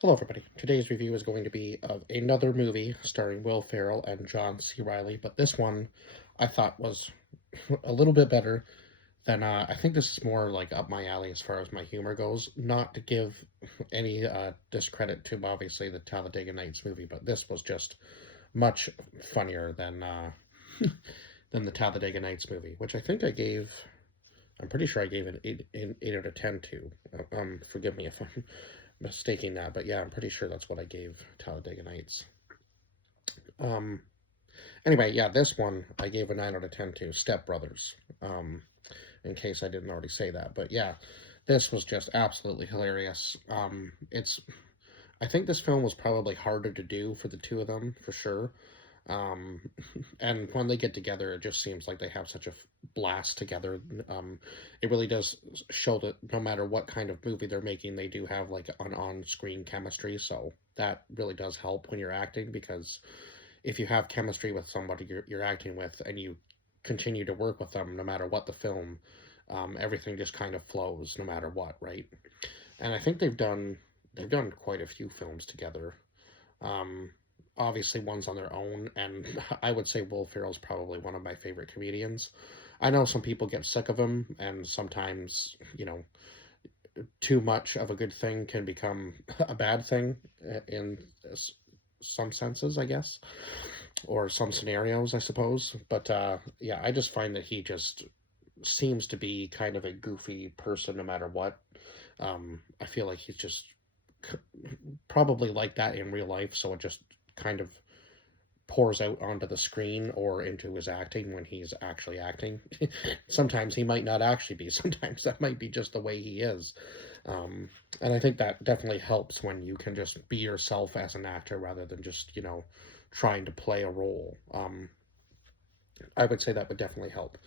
Hello, everybody. Today's review is going to be of another movie starring Will Ferrell and John C. Reilly, but this one I thought was a little bit better than. I think this is more like up my alley as far as my humor goes. Not to give any discredit to obviously the Talladega Nights movie, but this was just much funnier than the Talladega Nights movie, which I think I gave. I'm pretty sure I gave an 8 out of 10 to. Forgive me if I'm mistaking that, but yeah, I'm pretty sure that's what I gave Talladega Nights. Um, anyway, yeah, this one I gave a 9 out of 10 to Step Brothers. In case I didn't already say that, but yeah, this was just absolutely hilarious. I think this film was probably harder to do for the two of them for sure. Um, and when they get together, it just seems like they have such a blast together. It really does show that no matter what kind of movie they're making, they do have like an on-screen chemistry. So that really does help when you're acting, because if you have chemistry with somebody you're acting with and you continue to work with them, no matter what the film, everything just kind of flows no matter what, right? And I think they've done quite a few films together. Um, Obviously, one's on their own, and I would say Will Ferrell's probably one of my favorite comedians. I know some people get sick of him, and sometimes, too much of a good thing can become a bad thing in some senses, I guess, or some scenarios, I suppose. But yeah, I just find that he just seems to be kind of a goofy person no matter what. I feel like he's just probably like that in real life, so it just kind of pours out onto the screen or into his acting when he's actually acting. Sometimes he might not actually be. Sometimes that might be just the way he is. Um, and I think that definitely helps when you can just be yourself as an actor rather than just, trying to play a role. I would say that would definitely help.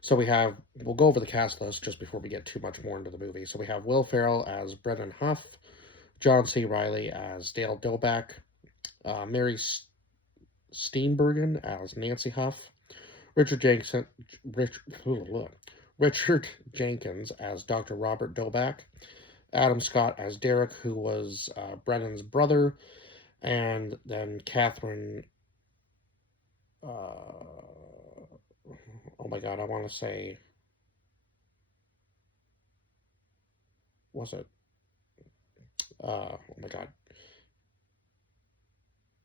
So we'll go over the cast list just before we get too much more into the movie. So we have Will Ferrell as Brennan Huff, John C. Reilly as Dale Doback, Mary Steenburgen as Nancy Huff, Richard Jenkins, Rich, Richard Jenkins as Dr. Robert Doback, Adam Scott as Derek, who was Brennan's brother, and then Catherine. Oh my God, I want to say, was it? Oh my God,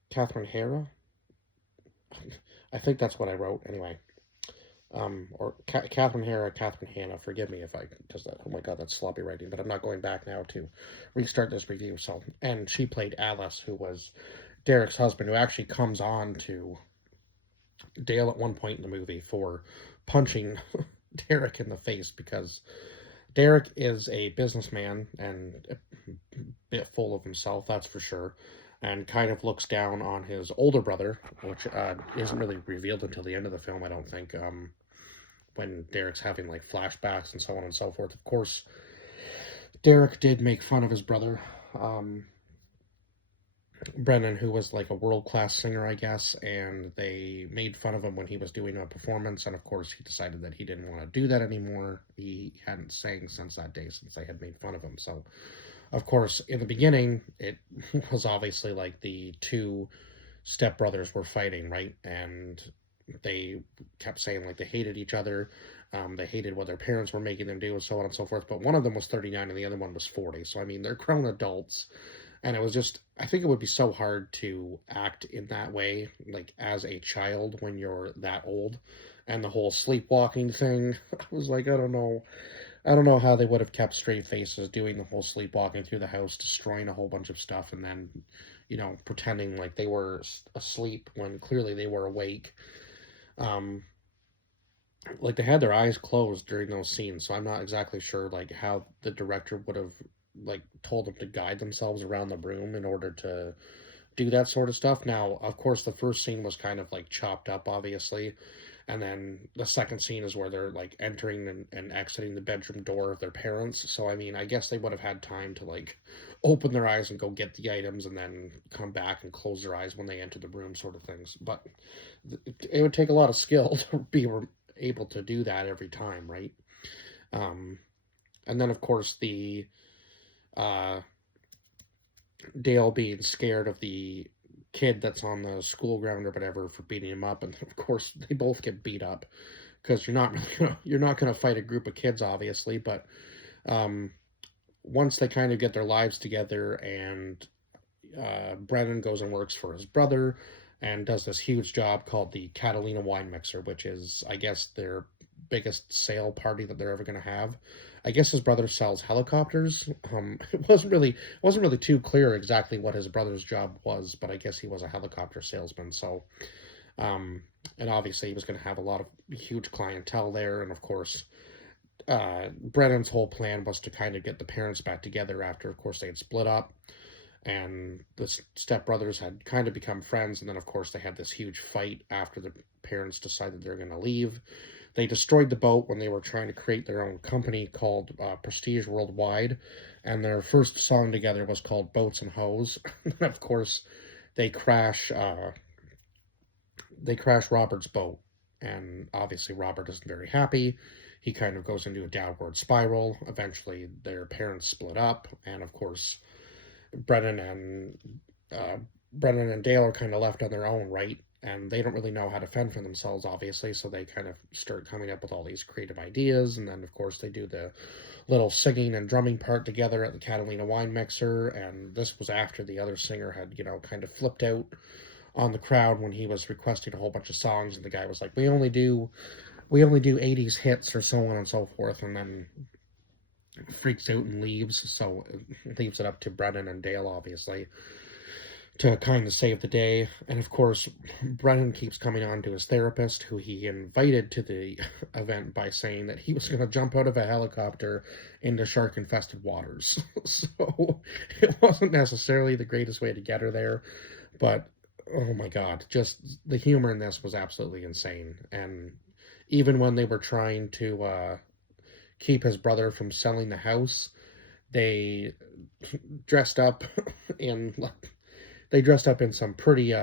Catherine Hera. I think that's what I wrote anyway. Or Catherine Hera, Catherine Hanna. Forgive me if I does that. Oh my God, that's sloppy writing. But I'm not going back now to restart this review. So, and she played Alice, who was Derek's husband, who actually comes on to Dale at one point in the movie for punching Derek in the face, because Derek is a businessman and a bit full of himself, that's for sure, and kind of looks down on his older brother, which isn't really revealed until the end of the film, I don't think. When Derek's having like flashbacks and so on and so forth. Of course, Derek did make fun of his brother, um, Brennan, who was like a world class singer, I guess, and they made fun of him when he was doing a performance. And of course, he decided that he didn't want to do that anymore. He hadn't sang since that day, since they had made fun of him. So, of course, in the beginning, it was obviously like the two stepbrothers were fighting, right? And they kept saying like they hated each other. They hated what their parents were making them do, and so on and so forth. But one of them was 39 and the other one was 40. So, I mean, they're grown adults. And it was just, I think it would be so hard to act in that way, like as a child when you're that old. And the whole sleepwalking thing, I was like, I don't know. I don't know how they would have kept straight faces doing the whole sleepwalking through the house, destroying a whole bunch of stuff, and then, pretending like they were asleep when clearly they were awake. Um, like they had their eyes closed during those scenes, so I'm not exactly sure like how the director would have like told them to guide themselves around the room in order to do that sort of stuff. Now, of course, the first scene was kind of like chopped up, obviously, and then the second scene is where they're like entering and exiting the bedroom door of their parents. So, I mean, I guess they would have had time to like open their eyes and go get the items and then come back and close their eyes when they enter the room, sort of things. But it would take a lot of skill to be able to do that every time, right? Um, and then, of course, uh, Dale being scared of the kid that's on the school ground or whatever for beating him up, and of course they both get beat up because you're not gonna fight a group of kids obviously, but um, once they kind of get their lives together and Brennan goes and works for his brother and does this huge job called the Catalina Wine Mixer, which is, I guess, their biggest sale party that they're ever going to have. I guess his brother sells helicopters. It wasn't really too clear exactly what his brother's job was, but I guess he was a helicopter salesman. So, um, and obviously he was going to have a lot of huge clientele there, and of course, Brennan's whole plan was to kind of get the parents back together after, of course, they had split up and the stepbrothers had kind of become friends. And then, of course, they had this huge fight after the parents decided they're going to leave. They destroyed the boat when they were trying to create their own company called Prestige Worldwide, and their first song together was called Boats and Hoes. And of course, they crash. They crash Robert's boat, and obviously Robert isn't very happy. He kind of goes into a downward spiral. Eventually, their parents split up, and of course, Brennan and uh, Brennan and Dale are kind of left on their own, right? And they don't really know how to fend for themselves, obviously. So they kind of start coming up with all these creative ideas, and then of course they do the little singing and drumming part together at the Catalina Wine Mixer. And this was after the other singer had, kind of flipped out on the crowd when he was requesting a whole bunch of songs, and the guy was like, "We only do 80s hits," or so on and so forth, and then freaks out and leaves. So it leaves it up to Brennan and Dale, obviously, to kind of save the day. And of course, Brennan keeps coming on to his therapist, who he invited to the event by saying that he was going to jump out of a helicopter into shark infested waters. So it wasn't necessarily the greatest way to get her there, but oh my god, just the humor in this was absolutely insane. And even when they were trying to keep his brother from selling the house, they dressed up in some pretty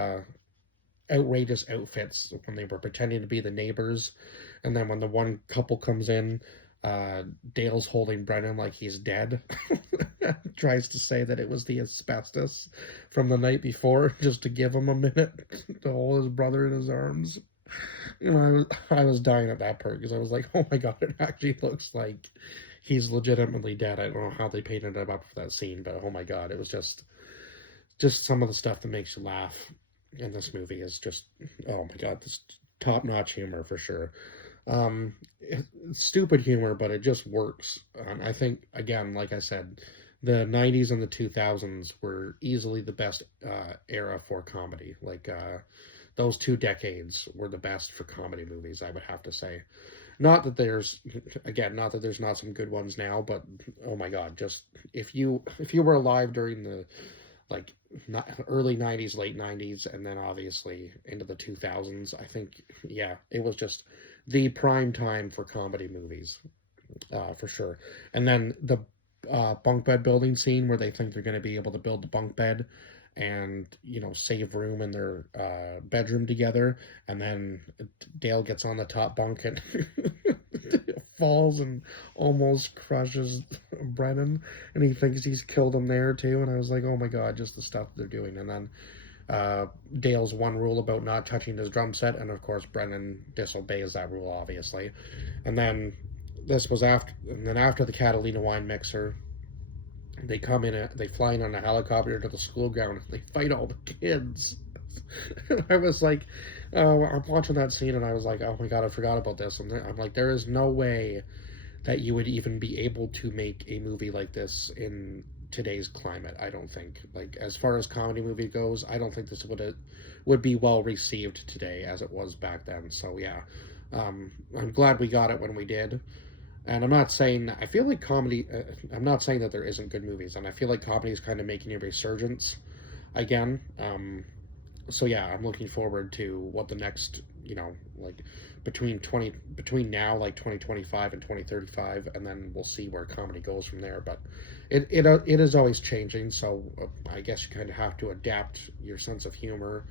outrageous outfits when they were pretending to be the neighbors. And then when the one couple comes in, Dale's holding Brennan like he's dead. Tries to say that it was the asbestos from the night before, just to give him a minute to hold his brother in his arms. I was dying at that part because I was like, oh my god, it actually looks like he's legitimately dead. I don't know how they painted him up for that scene, but oh my god, it was just some of the stuff that makes you laugh in this movie is just, oh my god, this top notch humor for sure. It's stupid humor, but it just works. I think, again, like I said, the 90s and the 2000s were easily the best era for comedy. Like, those 2 decades were the best for comedy movies, I would have to say. Not that there's not some good ones now, but oh my god, just if you were alive during the like early 90s, late 90s, and then obviously into the 2000s, I think, yeah, it was just the prime time for comedy movies, for sure. And then the bunk bed building scene where they think they're going to be able to build the bunk bed and save room in their bedroom together, and then Dale gets on the top bunk and falls and almost crushes Brennan, and he thinks he's killed him there too. And I was like, oh my god, just the stuff they're doing. And then Dale's one rule about not touching his drum set, and of course Brennan disobeys that rule, obviously. And then after the Catalina Wine Mixer, they fly in on a helicopter to the school ground and they fight all the kids. I was like, I'm watching that scene and I was like, oh my god, I forgot about this. And I'm like, there is no way that you would even be able to make a movie like this in today's climate. I don't think, like, as far as comedy movie goes, I don't think this would be well received today as it was back then. So yeah, I'm glad we got it when we did. And I'm not saying, I feel like comedy, I'm not saying that there isn't good movies, and I feel like comedy is kind of making a resurgence again. So yeah, I'm looking forward to what the next, like between now, like 2025 and 2035, and then we'll see where comedy goes from there. But it is always changing, so I guess you kind of have to adapt your sense of humor.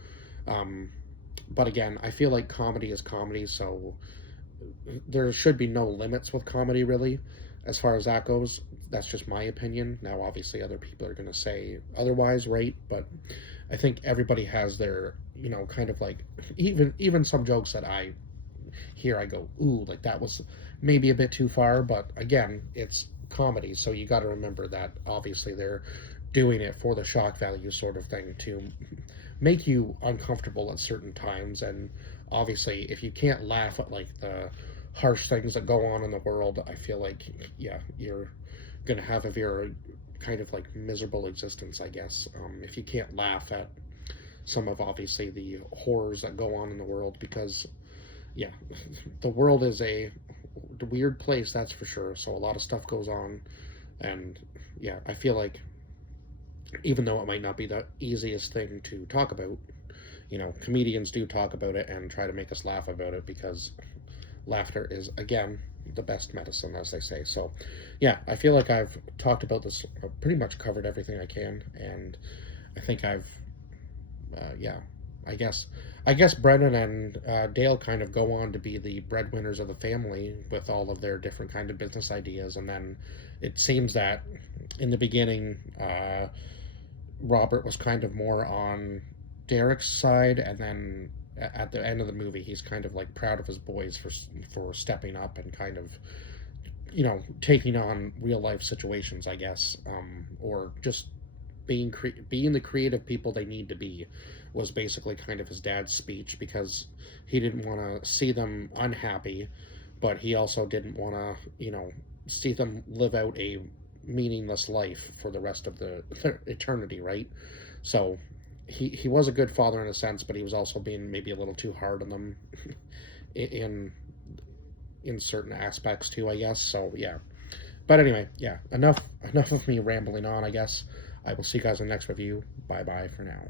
But again, I feel like comedy is comedy, so there should be no limits with comedy, really. as far as that goes, that's just my opinion. Now, obviously, other people are going to say otherwise, right? But I think everybody has their, kind of like, even some jokes that I hear, I go, ooh, like that was maybe a bit too far. But again, it's comedy, so you got to remember that obviously they're doing it for the shock value sort of thing to make you uncomfortable at certain times. And obviously, if you can't laugh at like the harsh things that go on in the world, I feel like, yeah, you're gonna have a very kind of like miserable existence, I guess. If you can't laugh at some of obviously the horrors that go on in the world, because yeah, the world is a weird place, that's for sure. So a lot of stuff goes on, and yeah, I feel like even though it might not be the easiest thing to talk about, comedians do talk about it and try to make us laugh about it, because laughter is, again, the best medicine, as they say. So, yeah, I feel like I've talked about this, pretty much covered everything I can, and I think yeah, I guess, Brennan and Dale kind of go on to be the breadwinners of the family with all of their different kind of business ideas, and then it seems that in the beginning, Robert was kind of more on Derek's side, and then at the end of the movie, he's kind of like proud of his boys for stepping up and kind of taking on real life situations, I guess, or just being the creative people they need to be, was basically kind of his dad's speech, because he didn't want to see them unhappy, but he also didn't want to see them live out a meaningless life for the rest of the eternity, right? So he was a good father in a sense, but he was also being maybe a little too hard on them in certain aspects too, I guess. So yeah. But anyway, yeah, enough of me rambling on, I guess. I will see you guys in the next review. Bye bye for now.